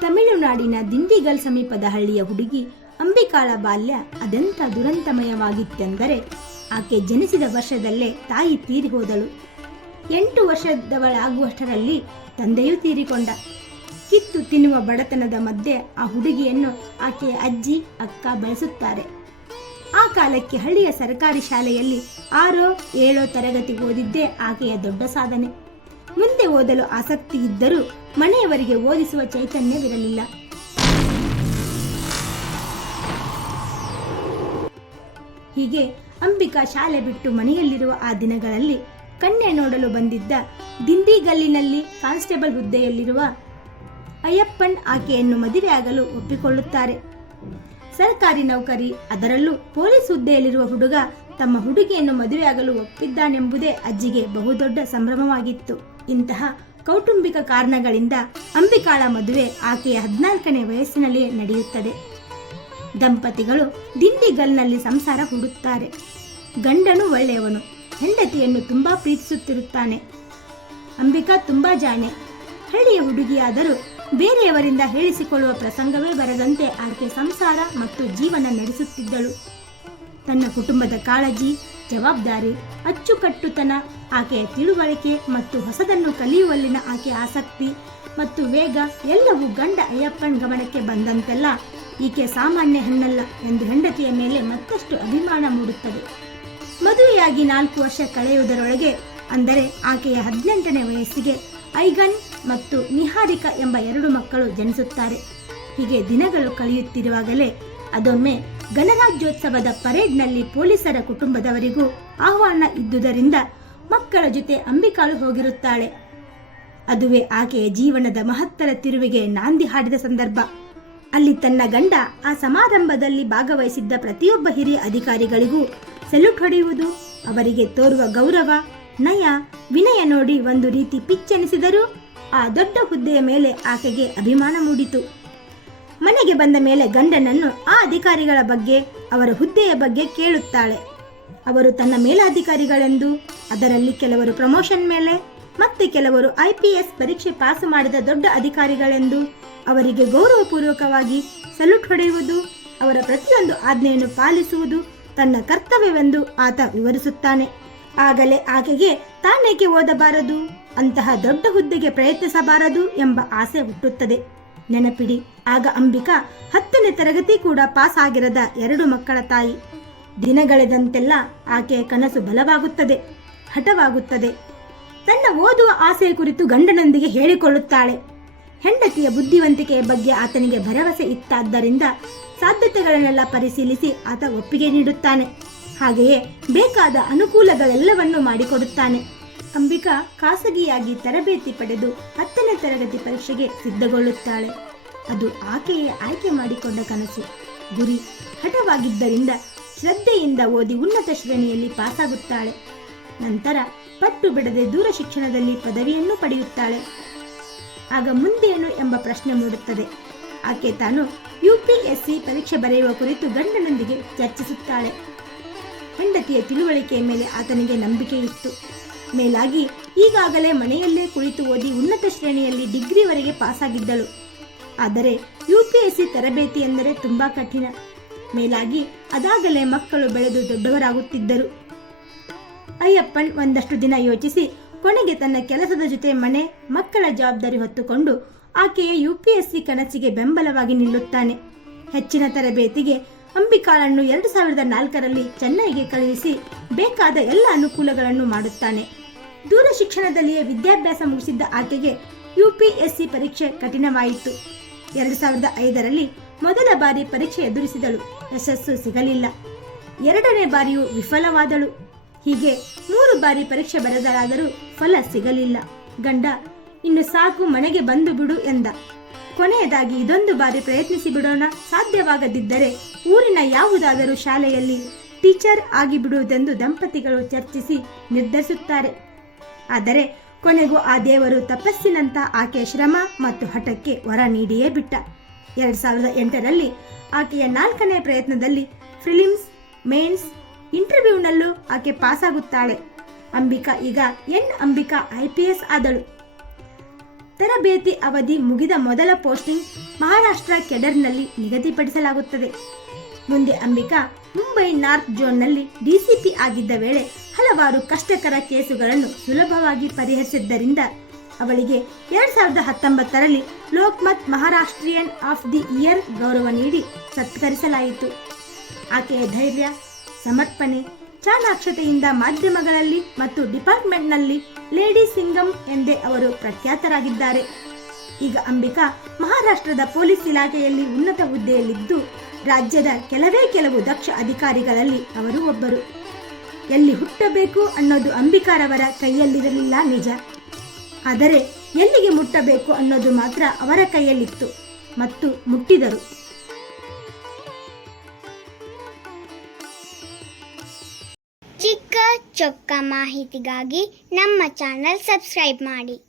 ತಮಿಳುನಾಡಿನ ದಿಂಡಿಗಲ್ ಸಮೀಪದ ಹಳ್ಳಿಯ ಹುಡುಗಿ ಅಂಬಿಕಾಳ ಬಾಲ್ಯ ಅದೆಂಥ ದುರಂತಮಯವಾಗಿತ್ತೆಂದರೆ ಆಕೆ ಜನಿಸಿದ ವರ್ಷದಲ್ಲೇ ತಾಯಿ ತೀರಿ ಹೋದಳು. ಎಂಟು ವರ್ಷದವಳಾಗುವಷ್ಟರಲ್ಲಿ ತಂದೆಯೂ ತೀರಿಕೊಂಡ. ಕಿತ್ತು ತಿನ್ನುವ ಬಡತನದ ಮಧ್ಯೆ ಆ ಹುಡುಗಿಯನ್ನು ಆಕೆಯ ಅಜ್ಜಿ, ಅಕ್ಕ ಬೆಳೆಸುತ್ತಾರೆ. ಆ ಕಾಲಕ್ಕೆ ಹಳ್ಳಿಯ ಸರ್ಕಾರಿ ಶಾಲೆಯಲ್ಲಿ ಆರೋ, ಏಳೋ ತರಗತಿ ಓದಿದ್ದೇ ಆಕೆಯ ದೊಡ್ಡ ಸಾಧನೆ. ಮುಂದೆ ಓದಲು ಆಸಕ್ತಿ ಇದ್ದರೂ ಮನೆಯವರಿಗೆ ಓದಿಸುವ ಚೈತನ್ಯವಿರಲಿಲ್ಲ. ಹೀಗೆ ಅಂಬಿಕಾ ಶಾಲೆ ಬಿಟ್ಟು ಮನೆಯಲ್ಲಿರುವ ಆ ದಿನಗಳಲ್ಲಿ ಕಣ್ಣೆ ನೋಡಲು ಬಂದಿದ್ದ ದಿಂಡಿಗಲ್ಲಿನಲ್ಲಿ ಕಾನ್ಸ್ಟೇಬಲ್ ಹುದ್ದೆಯಲ್ಲಿರುವ ಅಯ್ಯಪ್ಪನ್ ಆಕೆಯನ್ನು ಮದುವೆಯಾಗಲು ಒಪ್ಪಿಕೊಳ್ಳುತ್ತಾರೆ. ಸರ್ಕಾರಿ ನೌಕರಿ ಅದರಲ್ಲೂ ಪೊಲೀಸ್ ಹುದ್ದೆಯಲ್ಲಿರುವ ಹುಡುಗ ತಮ್ಮ ಹುಡುಗಿಯನ್ನು ಮದುವೆಯಾಗಲು ಒಪ್ಪಿದ್ದಾನೆಂಬುದೇ ಅಜ್ಜಿಗೆ ಬಹುದೊಡ್ಡ ಸಂಭ್ರಮವಾಗಿತ್ತು. ಇಂತಹ ಕೌಟುಂಬಿಕ ಕಾರಣಗಳಿಂದ ಅಂಬಿಕಾಳ ಮದುವೆ ಆಕೆಯ ಹದಿನಾಲ್ಕನೇ ವಯಸ್ಸಿನಲ್ಲಿಯೇ ನಡೆಯುತ್ತದೆ. ದಂಪತಿಗಳು ದಿಂಡಿಗಲ್ನಲ್ಲಿ ಸಂಸಾರ ಹೂಡುತ್ತಾರೆ. ಗಂಡನು ಒಳ್ಳೆಯವನು, ಹೆಂಡತಿಯನ್ನು ತುಂಬಾ ಪ್ರೀತಿಸುತ್ತಿರುತ್ತಾನೆ. ಅಂಬಿಕಾ ತುಂಬಾ ಜಾಣೆ. ಹಳ್ಳಿಯ ಹುಡುಗಿಯಾದರೂ ಬೇರೆಯವರಿಂದ ಹೇಳಿಸಿಕೊಳ್ಳುವ ಪ್ರಸಂಗವೇ ಬರದಂತೆ ಆಕೆ ಸಂಸಾರ ಮತ್ತು ಜೀವನ ನಡೆಸುತ್ತಿದ್ದಳು. ತನ್ನ ಕುಟುಂಬದ ಕಾಳಜಿ, ಜವಾಬ್ದಾರಿ, ಅಚ್ಚುಕಟ್ಟುತನ, ಆಕೆಯ ತಿಳುವಳಿಕೆ ಮತ್ತು ಹೊಸದನ್ನು ಕಲಿಯುವಲ್ಲಿನ ಆಕೆಯ ಆಸಕ್ತಿ ಮತ್ತು ವೇಗ ಎಲ್ಲವೂ ಗಂಡ ಅಯ್ಯಪ್ಪನ್ ಗಮನಕ್ಕೆ ಬಂದಂತೆಲ್ಲ ಈಕೆ ಸಾಮಾನ್ಯ ಹೆಣ್ಣಲ್ಲ ಎಂದು ಹೆಂಡತಿಯ ಮೇಲೆ ಮತ್ತಷ್ಟು ಅಭಿಮಾನ ಮೂಡುತ್ತದೆ. ಮದುವೆಯಾಗಿ ನಾಲ್ಕು ವರ್ಷ ಕಳೆಯುವುದರೊಳಗೆ ಅಂದರೆ ಆಕೆಯ ಹದಿನೆಂಟನೇ ವಯಸ್ಸಿಗೆ ಐಗನ್ ಮತ್ತು ನಿಹಾರಿಕಾ ಎಂಬ ಎರಡು ಮಕ್ಕಳು ಜನಿಸುತ್ತಾರೆ. ಹೀಗೆ ದಿನಗಳು ಕಳೆಯುತ್ತಿರುವಾಗಲೇ ಅದೊಮ್ಮೆ ಗಣರಾಜ್ಯೋತ್ಸವದ ಪರೇಡ್ನಲ್ಲಿ ಪೊಲೀಸರ ಕುಟುಂಬದವರಿಗೂ ಆಹ್ವಾನ ಇದ್ದುದರಿಂದ ಮಕ್ಕಳ ಜೊತೆ ಅಂಬಿಕಾಳು ಹೋಗಿರುತ್ತಾಳೆ. ಅದುವೇ ಆಕೆಯ ಜೀವನದ ಮಹತ್ತರ ತಿರುವಿಗೆ ನಾಂದಿ ಹಾಡಿದ ಸಂದರ್ಭ. ಅಲ್ಲಿ ತನ್ನ ಗಂಡ ಆ ಸಮಾರಂಭದಲ್ಲಿ ಭಾಗವಹಿಸಿದ್ದ ಪ್ರತಿಯೊಬ್ಬ ಹಿರಿಯ ಅಧಿಕಾರಿಗಳಿಗೂ ಸೆಲ್ಯೂಟ್ ಹೊಡೆಯುವುದು, ಅವರಿಗೆ ತೋರುವ ಗೌರವ, ನಯ, ವಿನಯ ನೋಡಿ ಒಂದು ರೀತಿ ಪಿಚ್ಚೆನಿಸಿದರೂ ಆ ದೊಡ್ಡ ಹುದ್ದೆಯ ಮೇಲೆ ಆಕೆಗೆ ಅಭಿಮಾನ ಮೂಡಿತು. ಮನೆಗೆ ಬಂದ ಮೇಲೆ ಗಂಡನನ್ನು ಆ ಅಧಿಕಾರಿಗಳ ಬಗ್ಗೆ, ಅವರ ಹುದ್ದೆಯ ಬಗ್ಗೆ ಕೇಳುತ್ತಾಳೆ. ಅವರು ತನ್ನ ಮೇಲಾಧಿಕಾರಿಗಳೆಂದು, ಅದರಲ್ಲಿ ಕೆಲವರು ಪ್ರಮೋಷನ್ ಮೇಲೆ, ಮತ್ತೆ ಕೆಲವರು ಐ ಪರೀಕ್ಷೆ ಪಾಸು ಮಾಡಿದ ದೊಡ್ಡ ಅಧಿಕಾರಿಗಳೆಂದು, ಅವರಿಗೆ ಗೌರವಪೂರ್ವಕವಾಗಿ ಸಲ್ಯೂಟ್ ಹೊಡೆಯುವುದು, ಅವರ ಪ್ರತಿಯೊಂದು ಆಜ್ಞೆಯನ್ನು ಪಾಲಿಸುವುದು ತನ್ನ ಕರ್ತವ್ಯವೆಂದು ಆತ ವಿವರಿಸುತ್ತಾನೆ. ಆಗಲೇ ಆಕೆಗೆ ತಾನೇಕೆ ಓದಬಾರದು? ಅಂತಹ ದೊಡ್ಡ ಹುದ್ದೆಗೆ ಪ್ರಯತ್ನಿಸಬಾರದು ಎಂಬ ಆಸೆ ಹುಟ್ಟುತ್ತದೆ. ನೆನಪಿಡಿ, ಆಗ ಅಂಬಿಕಾ ಹತ್ತನೇ ತರಗತಿ ಕೂಡ ಪಾಸ್ ಆಗಿರದ ಎರಡು ಮಕ್ಕಳ ತಾಯಿ. ದಿನಗಳೆದಂತೆಲ್ಲ ಆಕೆಯ ಕನಸು ಬಲವಾಗುತ್ತದೆ, ಹಠವಾಗುತ್ತದೆ. ತನ್ನ ಓದುವ ಆಸೆಯ ಕುರಿತು ಗಂಡನೊಂದಿಗೆ ಹೇಳಿಕೊಳ್ಳುತ್ತಾಳೆ. ಹೆಂಡತಿಯ ಬುದ್ಧಿವಂತಿಕೆಯ ಬಗ್ಗೆ ಆತನಿಗೆ ಭರವಸೆ ಇತ್ತಾದ್ದರಿಂದ ಸಾಧ್ಯತೆಗಳನ್ನೆಲ್ಲ ಪರಿಶೀಲಿಸಿ ಆತ ಒಪ್ಪಿಗೆ ನೀಡುತ್ತಾನೆ. ಹಾಗೆಯೇ ಬೇಕಾದ ಅನುಕೂಲಗಳೆಲ್ಲವನ್ನೂ ಮಾಡಿಕೊಡುತ್ತಾನೆ. ಅಂಬಿಕಾ ಖಾಸಗಿಯಾಗಿ ತರಬೇತಿ ಪಡೆದು ಹತ್ತನೇ ತರಗತಿ ಪರೀಕ್ಷೆಗೆ ಸಿದ್ಧಗೊಳ್ಳುತ್ತಾಳೆ. ಅದು ಆಕೆಯೇ ಆಯ್ಕೆ ಮಾಡಿಕೊಂಡ ಕನಸು. ಗುರಿ ಹಠವಾಗಿದ್ದರಿಂದ ಶ್ರದ್ಧೆಯಿಂದ ಓದಿ ಉನ್ನತ ಶ್ರೇಣಿಯಲ್ಲಿ ಪಾಸಾಗುತ್ತಾಳೆ. ನಂತರ ಪಟ್ಟು ಬಿಡದೆ ದೂರ ಶಿಕ್ಷಣದಲ್ಲಿ ಪದವಿಯನ್ನು ಪಡೆಯುತ್ತಾಳೆ. ಆಗ ಮುಂದೇನು ಎಂಬ ಪ್ರಶ್ನೆ ಮೂಡುತ್ತದೆ. ಆಕೆ ತಾನು ಯುಪಿಎಸ್ಸಿ ಪರೀಕ್ಷೆ ಬರೆಯುವ ಕುರಿತು ಗಂಡನೊಂದಿಗೆ ಚರ್ಚಿಸುತ್ತಾಳೆ. ಹೆಂಡತಿಯ ತಿಳುವಳಿಕೆಯ ಮೇಲೆ ಆತನಿಗೆ ನಂಬಿಕೆ ಇತ್ತು ಮೇಲಾಗಿ ಈಗಾಗಲೇ ಮನೆಯಲ್ಲೇ ಕುಳಿತು ಓದಿ ಉನ್ನತ ಶ್ರೇಣಿಯಲ್ಲಿ ಡಿಗ್ರಿವರೆಗೆ ಪಾಸಾಗಿದ್ದಳು. ಆದರೆ ಯುಪಿಎಸ್ಸಿ ತರಬೇತಿ ಎಂದರೆ ತುಂಬಾ ಕಠಿಣ. ಮೇಲಾಗಿ ಅದಾಗಲೇ ಮಕ್ಕಳು ಬೆಳೆದು ದೊಡ್ಡವರಾಗುತ್ತಿದ್ದರು. ಅಯ್ಯಪ್ಪನ್ ಒಂದಷ್ಟು ದಿನ ಯೋಚಿಸಿ ಕೊನೆಗೆ ತನ್ನ ಕೆಲಸದ ಜೊತೆ ಮನೆ, ಮಕ್ಕಳ ಜವಾಬ್ದಾರಿ ಹೊತ್ತುಕೊಂಡು ಆಕೆಯ ಯುಪಿಎಸ್ಸಿ ಕನಸಿಗೆ ಬೆಂಬಲವಾಗಿ ನಿಲ್ಲುತ್ತಾನೆ. ಹೆಚ್ಚಿನ ತರಬೇತಿಗೆ ಅಂಬಿಕಾಳನ್ನು ಎರಡು ಸಾವಿರದ ನಾಲ್ಕರಲ್ಲಿ ಚೆನ್ನೈಗೆ ಕಳುಹಿಸಿ ಬೇಕಾದ ಎಲ್ಲ ಅನುಕೂಲಗಳನ್ನು ಮಾಡುತ್ತಾನೆ. ದೂರ ಶಿಕ್ಷಣದಲ್ಲಿಯೇ ವಿದ್ಯಾಭ್ಯಾಸ ಮುಗಿಸಿದ್ದ ಆಕೆಗೆ ಯುಪಿಎಸ್ಸಿ ಪರೀಕ್ಷೆ ಕಠಿಣವಾಯಿತು. ಎರಡು ಸಾವಿರದ ಐದರಲ್ಲಿ ಮೊದಲ ಬಾರಿ ಪರೀಕ್ಷೆ ಎದುರಿಸಿದಳು. ಯಶಸ್ಸು ಸಿಗಲಿಲ್ಲ. ಎರಡನೇ ಬಾರಿಯೂ ವಿಫಲವಾದಳು. ಹೀಗೆ ಮೂರು ಬಾರಿ ಪರೀಕ್ಷೆ ಬರೆದಳಾದರೂ ಫಲ ಸಿಗಲಿಲ್ಲ. ಗಂಡ, ಇನ್ನು ಸಾಕು ಮನೆಗೆ ಬಂದು ಬಿಡು ಎಂದ. ಕೊನೆಯದಾಗಿ ಇದೊಂದು ಬಾರಿ ಪ್ರಯತ್ನಿಸಿ ಬಿಡೋಣ ಸಾಧ್ಯವಾಗದಿದ್ದರೆ ಊರಿನ ಯಾವುದಾದರೂ ಶಾಲೆಯಲ್ಲಿ ಟೀಚರ್ ಆಗಿಬಿಡುವುದೆಂದು ದಂಪತಿಗಳು ಚರ್ಚಿಸಿ ನಿರ್ಧರಿಸುತ್ತಾರೆ. ಆದರೆ ಕೊನೆಗೂ ಆ ದೇವರು ತಪಸ್ಸಿನಂತ ಆಕೆಯ ಶ್ರಮ ಮತ್ತು ಹಠಕ್ಕೆ ವರ ನೀಡಿಯೇ ಬಿಟ್ಟ. ಎರಡ್ ಸಾವಿರದ ಎಂಟರಲ್ಲಿ ಆಕೆಯ ನಾಲ್ಕನೇ ಪ್ರಯತ್ನದಲ್ಲಿ ಫಿಲಿಮ್ಸ್, ಮೇನ್ಸ್, ಇಂಟರ್ವ್ಯೂನಲ್ಲೂ ಆಕೆ ಪಾಸಾಗುತ್ತಾಳೆ. ಅಂಬಿಕಾ ಈಗ N Ambika I P S ಆದಳು. ತರಬೇತಿ ಅವಧಿ ಮುಗಿದ ಮೊದಲ ಪೋಸ್ಟಿಂಗ್ ಮಹಾರಾಷ್ಟ್ರ ಕೆಡರ್ನಲ್ಲಿ ನಿಗದಿಪಡಿಸಲಾಗುತ್ತದೆ. ಮುಂದೆ ಅಂಬಿಕಾ ಮುಂಬೈ ನಾರ್ತ್ ಝೋನ್ನಲ್ಲಿ ಡಿಸಿಪಿ ಆಗಿದ್ದ ವೇಳೆ ಹಲವಾರು ಕಷ್ಟಕರ ಕೇಸುಗಳನ್ನು ಸುಲಭವಾಗಿ ಪರಿಹರಿಸಿದ್ದರಿಂದ ಅವಳಿಗೆ ಎರಡ್ ಸಾವಿರದ ಹತ್ತೊಂಬತ್ತರಲ್ಲಿ Lokmat Maharashtrian of the year ಗೌರವ ನೀಡಿ ಸತ್ಕರಿಸಲಾಯಿತು. ಆಕೆಯ ಧೈರ್ಯ, ಸಮರ್ಪಣೆ, ಚಾಣಾಕ್ಷತೆಯಿಂದ ಮಾಧ್ಯಮಗಳಲ್ಲಿ ಮತ್ತು ಡಿಪಾರ್ಟ್ಮೆಂಟ್ನಲ್ಲಿ ಲೇಡಿ ಸಿಂಗಂ ಎಂದೇ ಅವರು ಪ್ರಖ್ಯಾತರಾಗಿದ್ದಾರೆ. ಈಗ ಅಂಬಿಕಾ ಮಹಾರಾಷ್ಟ್ರದ ಪೊಲೀಸ್ ಇಲಾಖೆಯಲ್ಲಿ ಉನ್ನತ ಹುದ್ದೆಯಲ್ಲಿದ್ದು ರಾಜ್ಯದ ಕೆಲವೇ ಕೆಲವು ದಕ್ಷ ಅಧಿಕಾರಿಗಳಲ್ಲಿ ಅವರು ಒಬ್ಬರು. ಎಲ್ಲಿ ಹುಟ್ಟಬೇಕು ಅನ್ನೋದು ಅಂಬಿಕಾರವರ ಕೈಯಲ್ಲಿರಲಿಲ್ಲ ನಿಜ. ಆದರೆ ಎಲ್ಲಿಗೆ ಮುಟ್ಟಬೇಕು ಅನ್ನೋದು ಮಾತ್ರ ಅವರ ಕೈಯಲ್ಲಿತ್ತು ಮತ್ತು ಮುಟ್ಟಿದರು. ಚಿಕ್ಕ ಚೊಕ್ಕ ಮಾಹಿತಿಗಾಗಿ ನಮ್ಮ ಚಾನಲ್ ಸಬ್ಸ್ಕ್ರೈಬ್ ಮಾಡಿ.